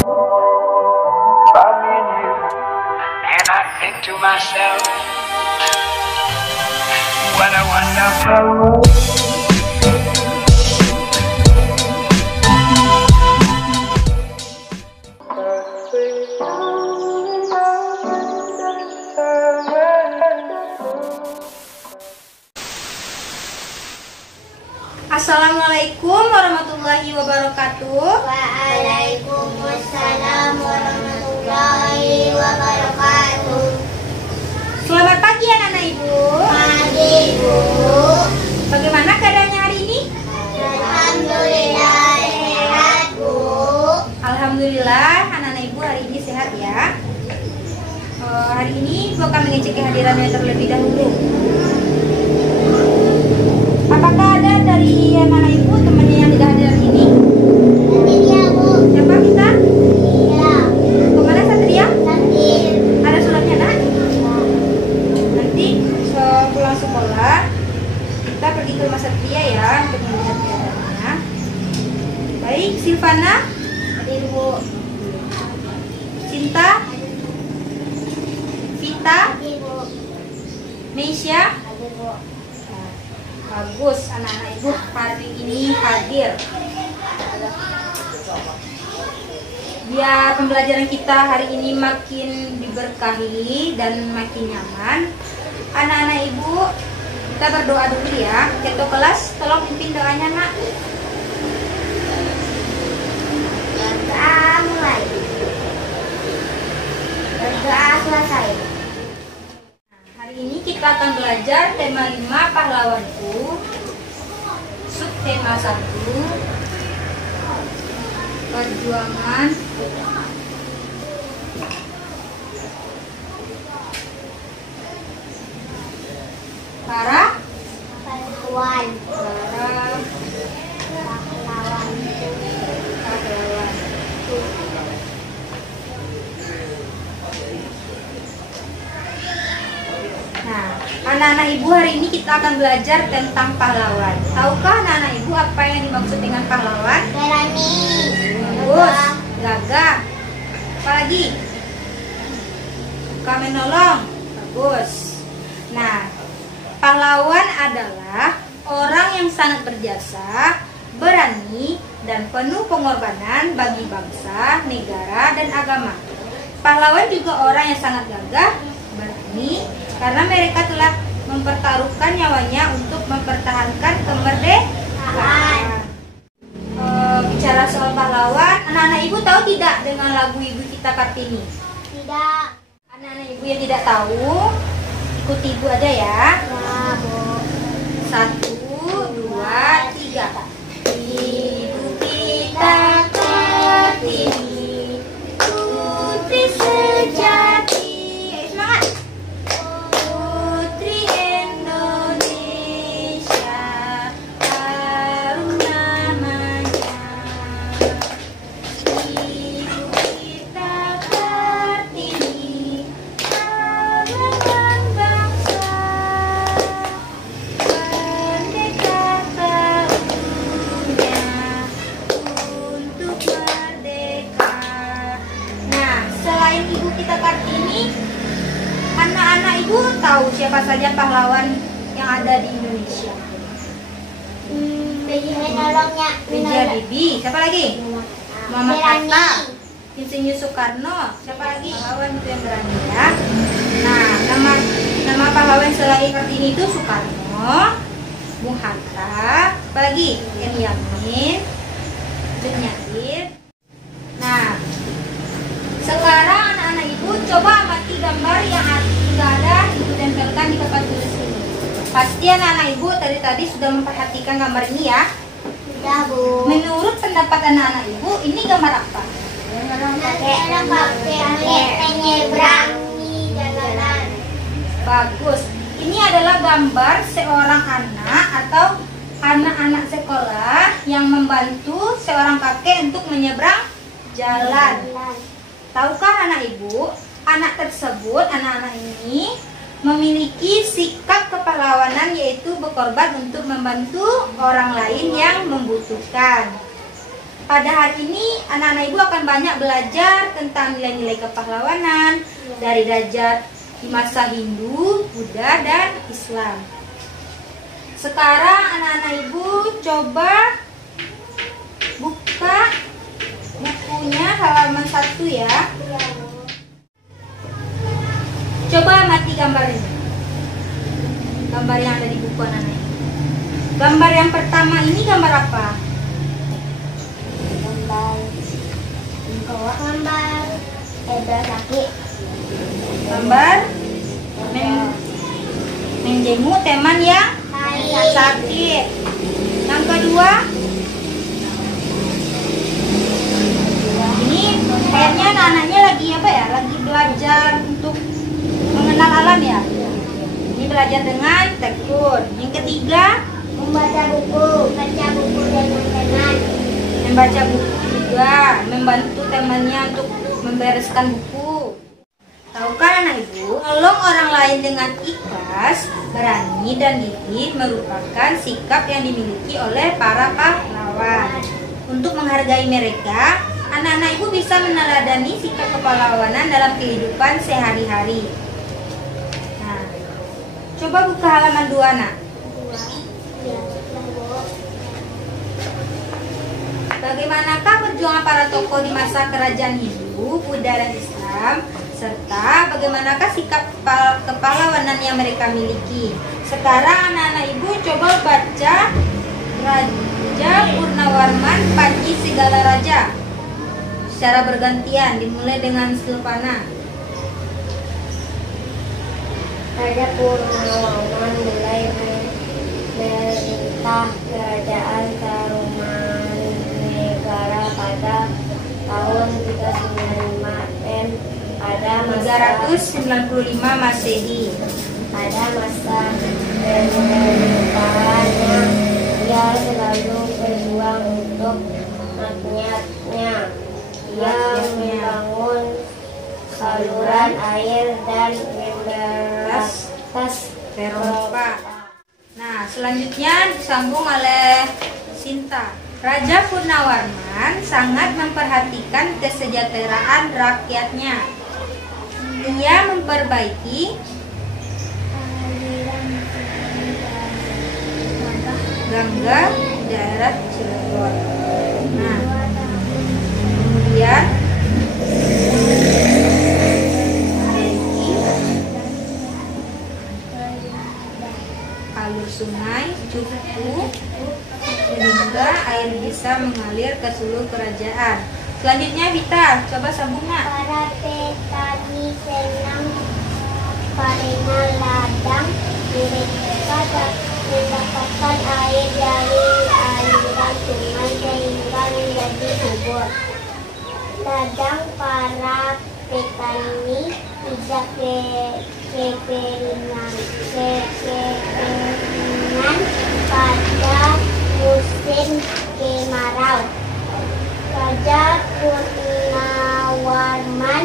And I think to myself, what a wonderful world. Assalamualaikum warahmatullahi wabarakatuh. Waalaikumsalam warahmatullahi wabarakatuh. Selamat pagi anak-anak ibu. Pagi Bu. Bagaimana keadaannya hari ini? Alhamdulillah sehat Bu. Alhamdulillah anak-anak ibu hari ini sehat ya. Hari ini ibu akan mengecek kehadirannya terlebih dahulu. Apakah ada dari anak-anak ibu temannya yang tidak hadir hari ini? Satria Bu. Siapa kita? Iya. Kemana Satria? Sakit. Ada suratnya nak? Nanti pulang sekolah kita pergi ke rumah Satria ya untuk melihat keadaannya. Baik, Silvana, Hadir Bu. Cinta, Vita, Hadir Bu. Meisha. Hadir Bu. Bagus, anak-anak ibu hari ini hadir. Biar pembelajaran kita hari ini makin diberkahi dan makin nyaman. Anak-anak ibu, kita berdoa dulu ya. Ketua kelas, tolong pimpin doanya nak. Berdoa mulai. Berdoa selesai. Hari ini kita akan belajar tema 5 pahlawanku. Subtema 1 perjuangan para Pahlawan. pahlawan. Nah, anak-anak ibu hari ini kita akan belajar tentang pahlawan. Tahukah anak-anak ibu apa yang dimaksud dengan pahlawan? Berani. Bagus, gagah. Apalagi? Suka menolong. Bagus. Nah, pahlawan adalah orang yang sangat berjasa, berani, dan penuh pengorbanan bagi bangsa, negara, dan agama. Pahlawan juga orang yang sangat gagah, berani, karena mereka telah mempertaruhkan nyawanya untuk mempertahankan kemerdekaan. Bicara soal pahlawan, anak-anak ibu tahu tidak dengan lagu Ibu Kita Kartini? Tidak. Anak-anak ibu yang tidak tahu, ikuti ibu aja ya. Ya Bu. 1, 2, 3. Ibu kita Kartini, putri sejati. Ayo semangat. Putri Indonesia, harum namanya. Ibu kita Kartini, pahlawan bangsa, merdeka tahunnya untuk merdeka. Nah, selain Ibu Kita Kartini, anak-anak ibu tahu siapa saja pahlawan yang ada di Indonesia? Bagi menolongnya. B.J. Habibie. Siapa lagi? Muhammad Berani. Hatta, Insinyur Soekarno. Siapa lagi? Pahlawan itu yang berani ya. Nah, nama pahlawan selain Kartini itu Soekarno, Bung Hatta, apa lagi? M. Yamin, Cut Nyadir. Nah, sekarang anak-anak ibu coba amati gambar yang sudah ada ibu tempelkan di papan tulis ini. Pasti anak-anak ibu tadi sudah memperhatikan gambar ini ya. Sudah Bu. Menurut pendapat anak-anak ibu, ini gambar apa? Orang pakai penyeberang di jalanan. Bagus. Ini adalah gambar seorang anak atau anak-anak sekolah yang membantu seorang kakek untuk menyeberang jalan. Tahukah anak ibu, anak tersebut, anak-anak ini memiliki sikap kepahlawanan, yaitu berkorban untuk membantu orang lain yang membutuhkan. pada hari ini anak-anak ibu akan banyak belajar tentang nilai-nilai kepahlawanan dari derajat di masa Hindu, Buddha, dan Islam. Sekarang anak-anak ibu coba buka bukunya halaman 1 ya. Coba amati gambar ini. Gambar yang ada di buku anak-anak. Gambar yang pertama ini gambar apa? Gambar Ebra sakit. Gambar menjenguk teman yang sakit. Yang kedua, ini kayaknya anak-anaknya lagi apa ya? Lagi belajar untuk mengenal alam ya. Ini belajar dengan tekun. Yang ketiga, Membaca buku dengan teman. membaca buku juga, membantu temannya untuk membereskan buku. Tahukah anak ibu, menolong orang lain dengan ikhlas, berani, dan gigih merupakan sikap yang dimiliki oleh para pahlawan. Untuk menghargai mereka, anak-anak ibu bisa meneladani sikap kepahlawanan dalam kehidupan sehari-hari. Nah, coba buka halaman 2, nak. Bagaimanakah perjuangan para tokoh di masa kerajaan Hindu, Buddha, dan Islam, serta bagaimanakah sikap kepahlawanan yang mereka miliki? Sekarang anak-anak ibu coba baca Raja Purnawarman Panji Segala Raja secara bergantian, dimulai dengan Silvana. Raja Purnawarman mulai memerintah kerajaan Tarumanegara pada tahun 395 M pada masa 395 Masehi. Pada masa pemerintahannya, ia selalu berjuang untuk rakyatnya. Ia membangun saluran air dan memberantas perompak. Nah, selanjutnya disambung oleh Sinta. Raja Purnawarman sangat memperhatikan kesejahteraan rakyatnya. Ia memperbaiki Gangga daerah Cilegon. Nah, kemudian alur sungai cukup sehingga air bisa mengalir ke seluruh kerajaan. Selanjutnya Vita, coba sambung nak. para petani senang karena ladang mereka mendapatkan air dari aliran sungai sehingga menjadi subur. Ladang para petani tidak kekeringan pada musim kemarau. Raja Purnawarman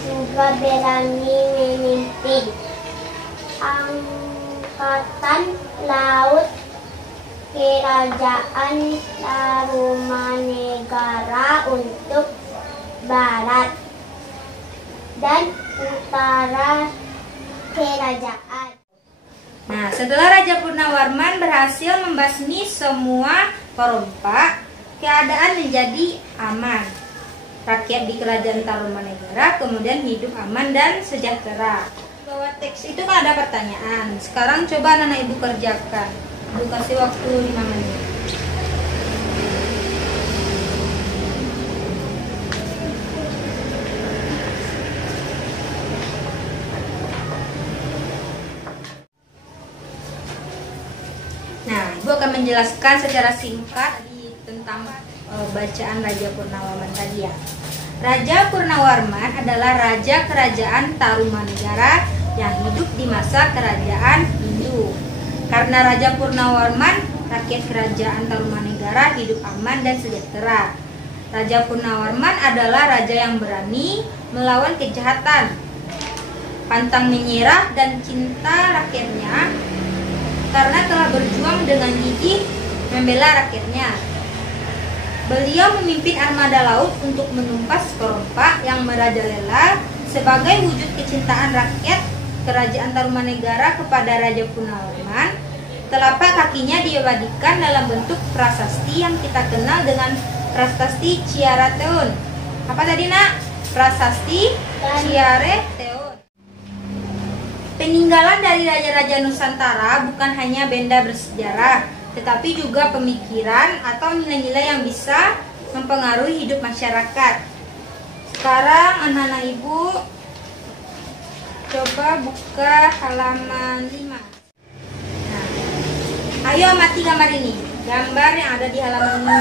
juga berani memimpin angkatan laut kerajaan Tarumanegara untuk barat dan utara kerajaan. Nah, setelah Raja Purnawarman berhasil membasmi semua perompak, keadaan menjadi aman. Rakyat di kerajaan Tarumanegara kemudian hidup aman dan sejahtera. Bahwa teks itu kan ada pertanyaan. Sekarang coba anak ibu kerjakan. Ibu kasih waktu 5 menit. Nah, ibu akan menjelaskan secara singkat tentang bacaan Raja Purnawarman tadi ya. Raja Purnawarman adalah raja kerajaan Tarumanegara yang hidup di masa kerajaan Hindu. Karena Raja Purnawarman, rakyat kerajaan Tarumanegara hidup aman dan sejahtera. Raja Purnawarman adalah raja yang berani melawan kejahatan, pantang menyerah dan cinta rakyatnya karena telah berjuang dengan gigih membela rakyatnya. Beliau memimpin armada laut untuk menumpas perompak yang merajalela sebagai wujud kecintaan rakyat Kerajaan Tarumanegara kepada Raja Purnawarman. Telapak kakinya diabadikan dalam bentuk prasasti yang kita kenal dengan prasasti Ciara Teun. Apa tadi nak? Prasasti Ciare Teun. Peninggalan dari raja-raja Nusantara bukan hanya benda bersejarah, tetapi juga pemikiran atau nilai-nilai yang bisa mempengaruhi hidup masyarakat. Sekarang anak-anak ibu coba buka halaman 5. Nah, ayo amati gambar ini, gambar yang ada di halaman 5.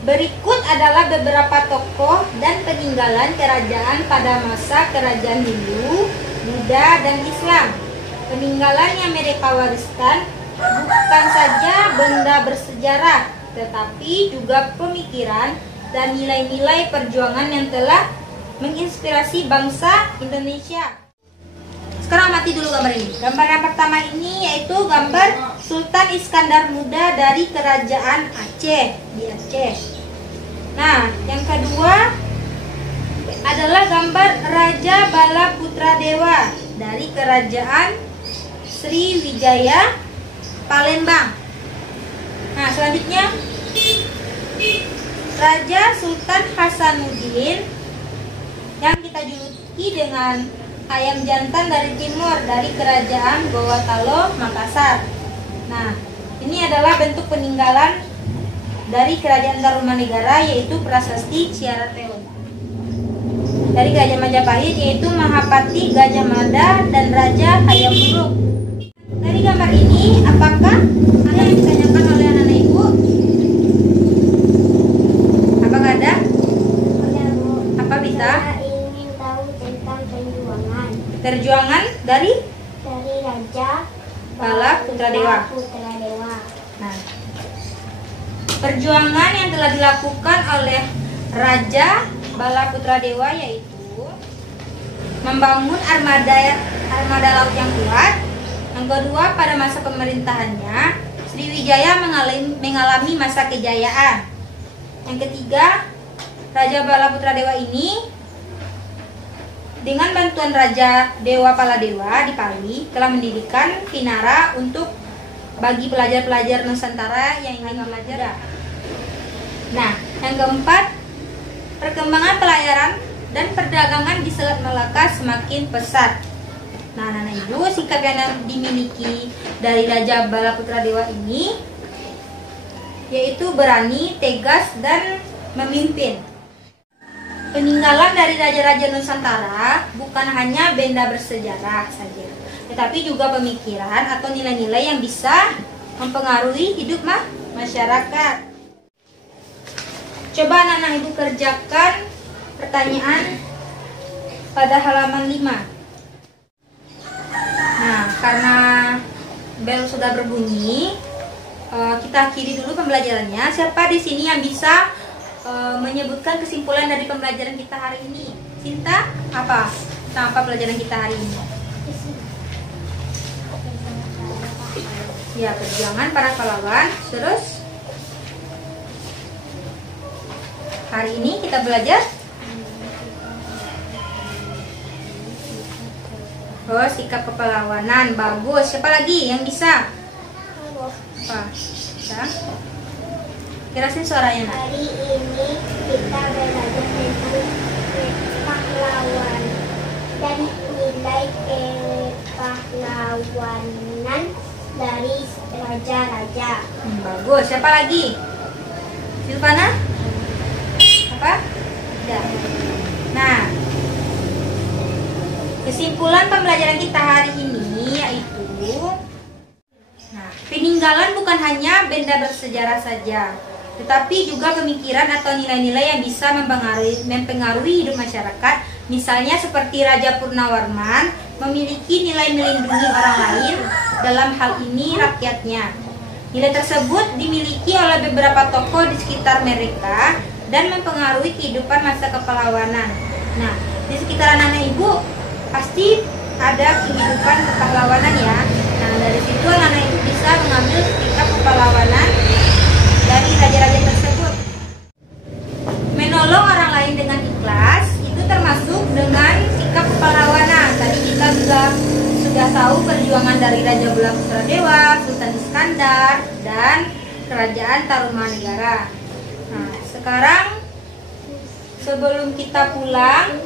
Berikut adalah beberapa tokoh dan peninggalan kerajaan pada masa kerajaan Hindu, Buddha, dan Islam. Peninggalan yang mereka wariskan bukan saja benda bersejarah, tetapi juga pemikiran dan nilai-nilai perjuangan yang telah menginspirasi bangsa Indonesia. Sekarang amati dulu gambar ini. Gambar yang pertama ini yaitu gambar Sultan Iskandar Muda dari Kerajaan Aceh di Aceh. Nah, yang kedua adalah gambar Raja Bala Putra Dewa dari Kerajaan Sriwijaya Palembang. Nah, selanjutnya Raja Sultan Hasanuddin yang kita juluki dengan ayam jantan dari timur dari Kerajaan Gowatalo Makassar. Nah, ini adalah bentuk peninggalan dari Kerajaan Tarumanegara yaitu prasasti Ciara Teun. Dari Kerajaan Majapahit yaitu Mahapati Gajah Mada dan Raja Hayam Wuruk. Dari gambar ini, apakah ada yang ditanyakan oleh anak-anak ibu? Apakah ada? Apa bisa? Saya ingin tahu tentang perjuangan Perjuangan dari Raja Bala Putra Dewa. Nah, perjuangan yang telah dilakukan oleh Raja Bala Putra Dewa yaitu membangun armada laut yang kuat. Yang kedua, pada masa pemerintahannya Sriwijaya mengalami masa kejayaan. Yang ketiga, Raja Bala Putra Dewa ini dengan bantuan Raja Dewa Paladewa di Pali telah mendirikan Vinara untuk bagi pelajar-pelajar Nusantara yang ingin belajar. Nah, yang keempat, perkembangan pelayaran dan perdagangan di Selat Malaka semakin pesat. Nah, anak-anak ibu, sikap yang dimiliki dari Raja Bala Putra Dewa ini yaitu berani, tegas, dan memimpin. Peninggalan dari raja-raja Nusantara bukan hanya benda bersejarah saja, tetapi juga pemikiran atau nilai-nilai yang bisa mempengaruhi hidup masyarakat. Coba anak-anak ibu kerjakan pertanyaan pada halaman 5. Nah, karena bel sudah berbunyi, kita akhiri dulu pembelajarannya. Siapa di sini yang bisa menyebutkan kesimpulan dari pembelajaran kita hari ini? Cinta, apa? Apa pelajaran kita hari ini? Ya, perjuangan para pahlawan. Terus hari ini kita belajar sikap kepahlawanan. Bagus. Siapa lagi yang bisa? Apa? Bisa? Kirasin suaranya nak. Hari ini kita belajar tentang pahlawan dan nilai kepahlawanan dari raja-raja. Bagus. Siapa lagi? Silvana? Apa? Ya. Nah, kesimpulan pembelajaran kita hari ini yaitu peninggalan bukan hanya benda bersejarah saja, tetapi juga pemikiran atau nilai-nilai yang bisa mempengaruhi hidup masyarakat. Misalnya seperti Raja Purnawarman memiliki nilai melindungi orang lain, dalam hal ini rakyatnya. Nilai tersebut dimiliki oleh beberapa tokoh di sekitar mereka dan mempengaruhi kehidupan masa kepahlawanan. Nah, di sekitar anak-anak ibu pasti ada kehidupan kepahlawanan ya. Nah, dari situ anak-anak ibu bisa mengambil sikap kepahlawanan dari raja-raja tersebut. dari Raja Bulaksuradewa, Sultan Iskandar, dan Kerajaan Tarumanegara. Nah, sekarang sebelum kita pulang,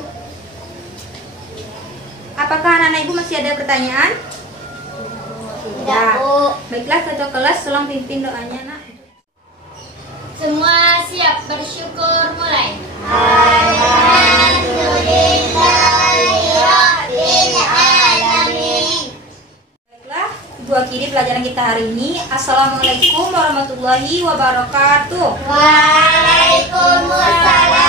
apakah anak-anak ibu masih ada pertanyaan? Tidak, Bu. Baiklah, ketua kelas tolong pimpin doanya, nak. Semua siap bersyukur mulai. Baiklah, Ibu akhiri pelajaran kita hari ini. Assalamualaikum warahmatullahi wabarakatuh. Waalaikumsalam.